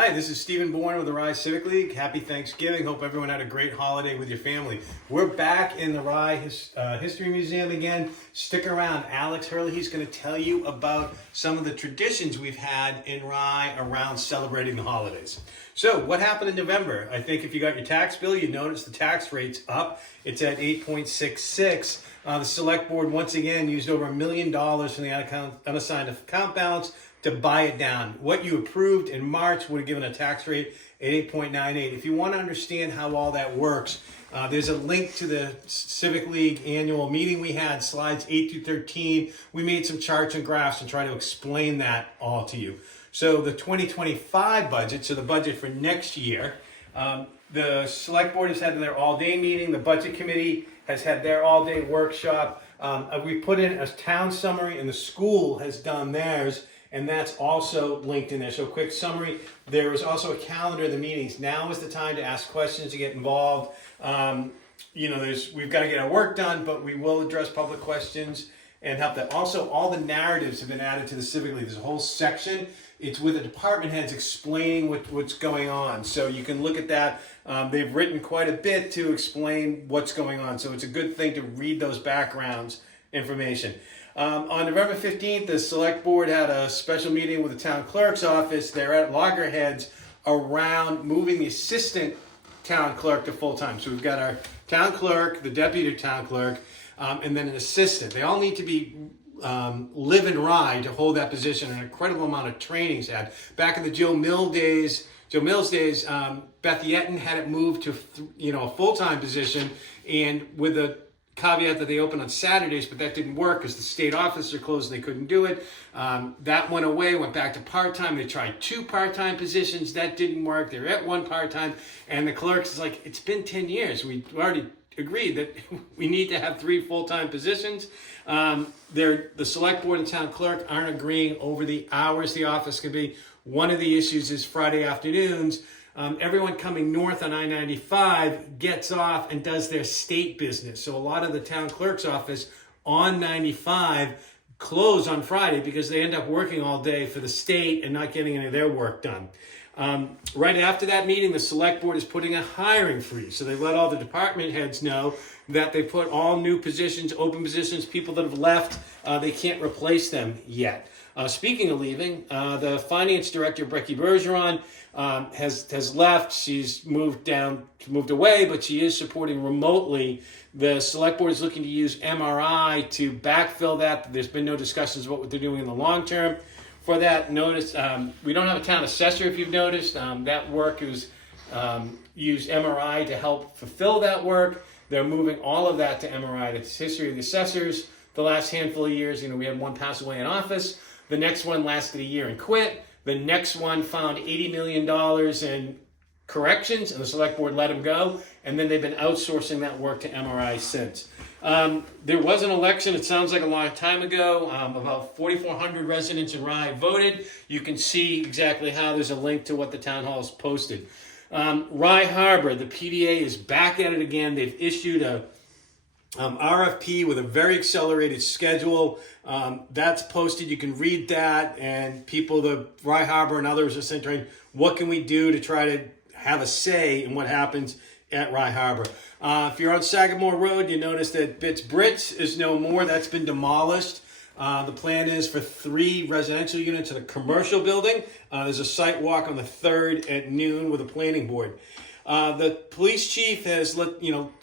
Hi, this is Stephen Bourne with the Rye Civic League. Happy Thanksgiving. Hope everyone had a great holiday with your family. We're back in the Rye History Museum again. Stick around. Alex Herlihy is going to tell you about some of the traditions we've had in Rye around celebrating the holidays. So, what happened in November? I think if you got your tax bill, you noticed the tax rate's up. It's at 8.66. The Select Board once again used over $1 million from the unassigned account balance to buy it down. What you approved in March would have given a tax rate at 8.98. If you want to understand how all that works, there's a link to the Civic League annual meeting we had, slides 8 through 13. We made some charts and graphs and try to explain that all to you. So the 2025 budget, so the budget for next year, the Select Board has had their all-day meeting. The Budget Committee has had their all-day workshop. We put in a town summary, and the school has done theirs, and that's also linked in there. So quick summary, there is also a calendar of the meetings. Now is the time to ask questions, to get involved. We've got to get our work done, but we will address public questions and help that. Also, all the narratives have been added to the Civic League. There's a whole section. It's with the department heads explaining what's going on. So you can look at that. They've written quite a bit to explain what's going on. So it's a good thing to read those backgrounds information. On November 15th, the Select Board had a special meeting with the Town Clerk's office. They're at loggerheads around moving the assistant town clerk to full-time. So we've got our town clerk, the deputy town clerk, and then an assistant. They all need to be live in Rye to hold that position. An incredible amount of trainings had. Back in the Joe Mills days, Beth Yetten had it moved to a full-time position, and with a caveat that they open on Saturdays, but that didn't work because the state offices are closed and they couldn't do it. That went away, went back to part-time. They tried 2 part-time positions. That didn't work. They were at 1 part-time, and the clerks is like, it's been 10 years. We already agreed that we need to have 3 full-time positions. The Select Board and Town Clerk aren't agreeing over the hours the office can be. One of the issues is Friday afternoons. Everyone coming north on I-95 gets off and does their state business. So a lot of the town clerk's office on 95 close on Friday because they end up working all day for the state and not getting any of their work done. Right after that meeting, the Select Board is putting a hiring freeze. So they let all the department heads know that they put all new positions, open positions, people that have left, they can't replace them yet. Speaking of leaving, the finance director, Becky Bergeron, has left. She's moved away, but she is supporting remotely. The Select Board is looking to use MRI to backfill that. There's been no discussions about what they're doing in the long term. For that, notice we don't have a town assessor, if you've noticed. That work is used MRI to help fulfill that work. They're moving all of that to MRI. The history of the assessors, the last handful of years, we had one pass away in office. The next one lasted a year and quit. The next one found $80 million in corrections, and the Select Board let him go. And then they've been outsourcing that work to MRI since. There was an election, it sounds like a long time ago. About 4,400 residents in Rye voted. You can see exactly how. There's a link to what the town hall has posted. Rye Harbor, the PDA is back at it again. They've issued a RFP with a very accelerated schedule. That's posted. You can read that, and people, the Rye Harbor and others are centering, what can we do to try to have a say in what happens at Rye Harbor. If you're on Sagamore Road, you notice that Bits Brits is no more. That's been demolished. The plan is for 3 residential units in a commercial building. There's a site walk on the 3rd at noon with a planning board. The police chief has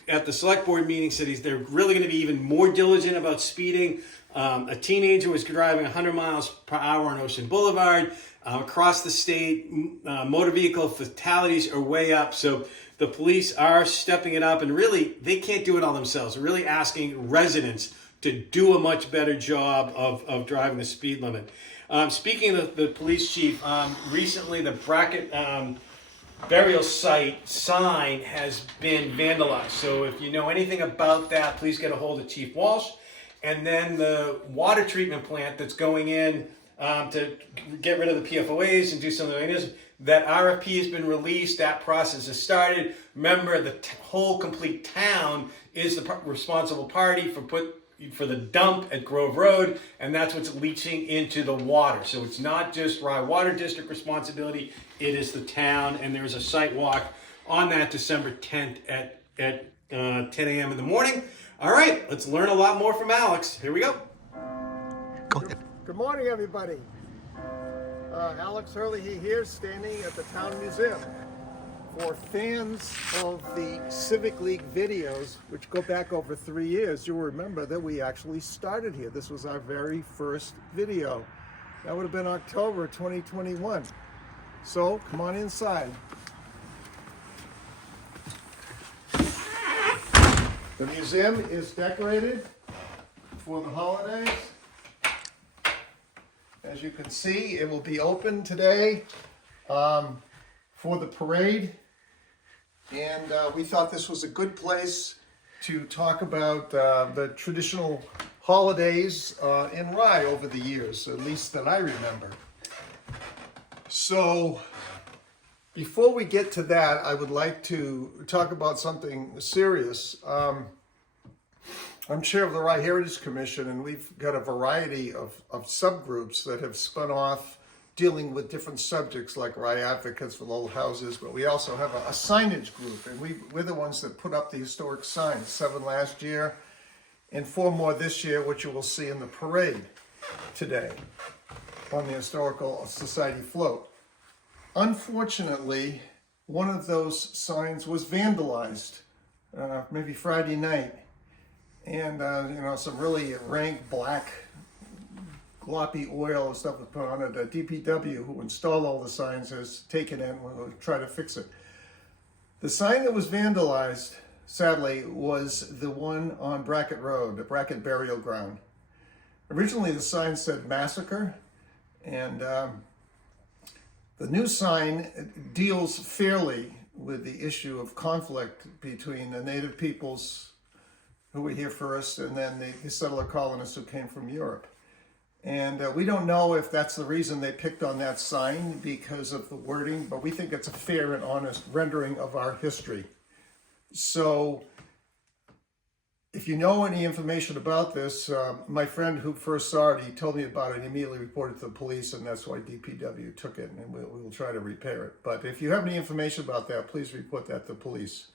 at the Select Board meeting said they're really going to be even more diligent about speeding. A teenager was driving 100 miles per hour on Ocean Boulevard. Across the state, motor vehicle fatalities are way up. So the police are stepping it up, and really, they can't do it all themselves. They're really asking residents to do a much better job of driving the speed limit. Speaking of the police chief, recently the Brackett burial site sign has been vandalized. So if you know anything about that, please get a hold of Chief Walsh. And then the water treatment plant that's going in to get rid of the PFOAs and do something like this, that RFP has been released. That process has started. Remember, the whole complete town is the responsible party for for the dump at Grove Road, and that's what's leaching into the water. So it's not just Rye Water District responsibility, it is the town, and there's a site walk on that December 10th at 10 a.m. in the morning. All right, let's learn a lot more from Alex. Here we go. Go ahead. Good morning, everybody. Alex Herlihy here, standing at the Town Museum. For fans of the Civic League videos, which go back over 3 years, you'll remember that we actually started here. This was our very first video. That would have been October 2021. So, come on inside. The museum is decorated for the holidays. As you can see, it will be open today for the parade. And we thought this was a good place to talk about the traditional holidays in Rye over the years, at least that I remember. So before we get to that, I would like to talk about something serious. I'm chair of the Rye Heritage Commission, and we've got a variety of subgroups that have spun off dealing with different subjects like Rye Advocates for Old Houses, but we also have a signage group, and we're the ones that put up the historic signs, 7 last year and 4 more this year, which you will see in the parade today on the Historical Society float. Unfortunately, one of those signs was vandalized maybe Friday night, and some really rank black gloppy oil and stuff was put on it. DPW, who installed all the signs, has taken it and will try to fix it. The sign that was vandalized, sadly, was the one on Brackett Road, the Brackett Burial Ground. Originally, the sign said massacre, and the new sign deals fairly with the issue of conflict between the native peoples who were here first and then the settler colonists who came from Europe. And we don't know if that's the reason they picked on that sign because of the wording, but we think it's a fair and honest rendering of our history. So if you know any information about this, my friend who first saw it, he told me about it and immediately reported to the police, and that's why DPW took it, and we will try to repair it. But if you have any information about that, please report that to the police.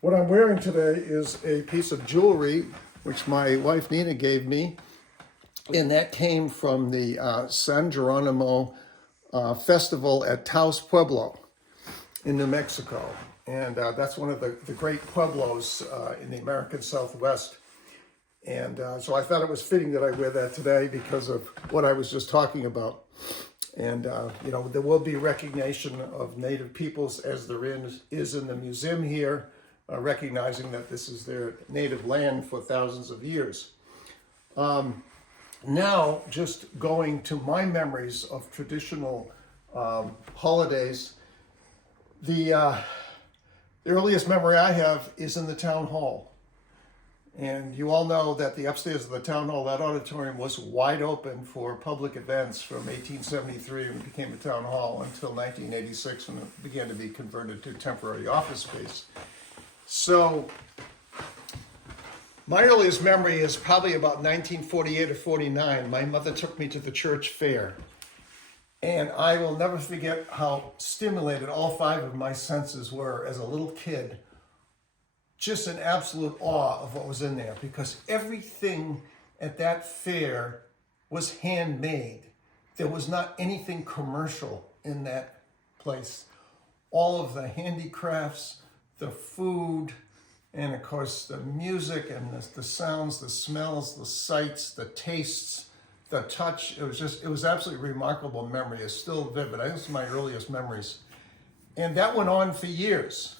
What I'm wearing today is a piece of jewelry, which my wife Nina gave me. And that came from the San Geronimo festival at Taos Pueblo in New Mexico. And that's one of the great pueblos in the American Southwest. And so I thought it was fitting that I wear that today because of what I was just talking about. And, there will be recognition of Native peoples as there is in the museum here, recognizing that this is their native land for thousands of years. Now, just going to my memories of traditional holidays, the earliest memory I have is in the town hall. And you all know that the upstairs of the town hall, that auditorium was wide open for public events from 1873 when it became a town hall until 1986 when it began to be converted to temporary office space. So my earliest memory is probably about 1948 or 49. My mother took me to the church fair. And I will never forget how stimulated all 5 of my senses were as a little kid. Just an absolute awe of what was in there, because everything at that fair was handmade. There was not anything commercial in that place. All of the handicrafts, the food, and of course the music and the sounds, the smells, the sights, the tastes, the touch. It was absolutely remarkable memory. It's still vivid. I think it's my earliest memories. And that went on for years.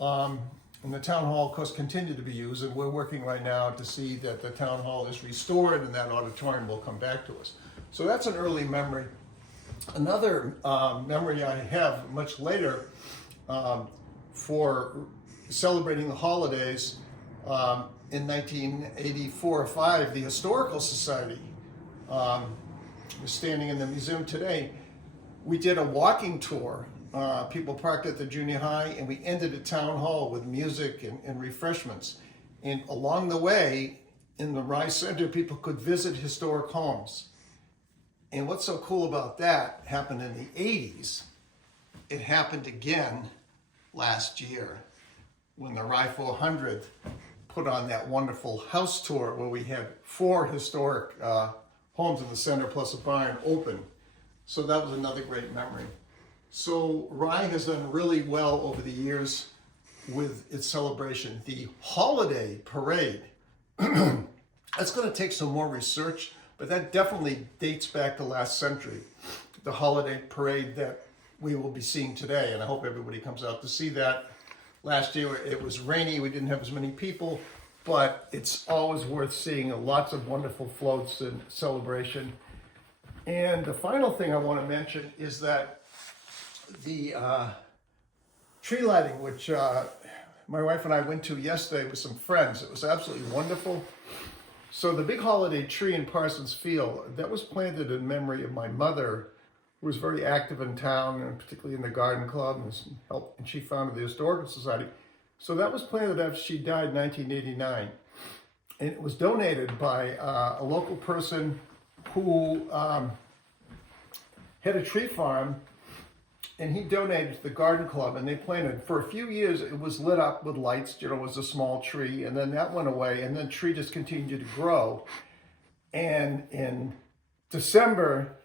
And the town hall, of course, continued to be used, and we're working right now to see that the town hall is restored and that auditorium will come back to us. So that's an early memory. Another memory I have much later for celebrating the holidays in 1984 or 5, the Historical Society was standing in the museum today. We did a walking tour. People parked at the junior high, and we ended at town hall with music and refreshments. And along the way, in the Rye Center, people could visit historic homes. And what's so cool about that happened in the 80s. It happened again last year when the Rye 400 put on that wonderful house tour where we had 4 historic homes in the center plus a barn open. So that was another great memory. So Rye has done really well over the years with its celebration. The holiday parade, that's going to take some more research, but that definitely dates back to last century. The holiday parade that we will be seeing today, and I hope everybody comes out to see that. Last year it was rainy, we didn't have as many people, but it's always worth seeing. Lots of wonderful floats and celebration. And the final thing I want to mention is that the tree lighting, which my wife and I went to yesterday with some friends, it was absolutely wonderful. So the big holiday tree in Parsons Field, that was planted in memory of my mother, who was very active in town, and particularly in the garden club, and she founded the Historical Society. So that was planted after she died in 1989. And it was donated by a local person who had a tree farm, and he donated to the garden club, and they planted. For a few years, it was lit up with lights. It was a small tree, and then that went away, and then the tree just continued to grow. And in December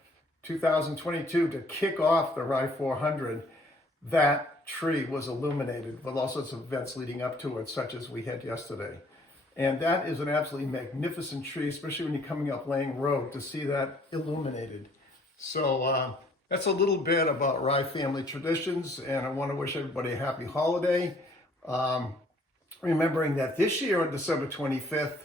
2022, to kick off the Rye 400, that tree was illuminated with all sorts of events leading up to it, such as we had yesterday. And that is an absolutely magnificent tree, especially when you're coming up Lang Road, to see that illuminated. So that's a little bit about Rye family traditions, and I want to wish everybody a happy holiday. Remembering that this year on December 25th,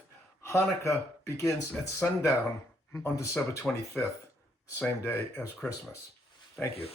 Hanukkah begins at sundown on December 25th. Same day as Christmas. Thank you.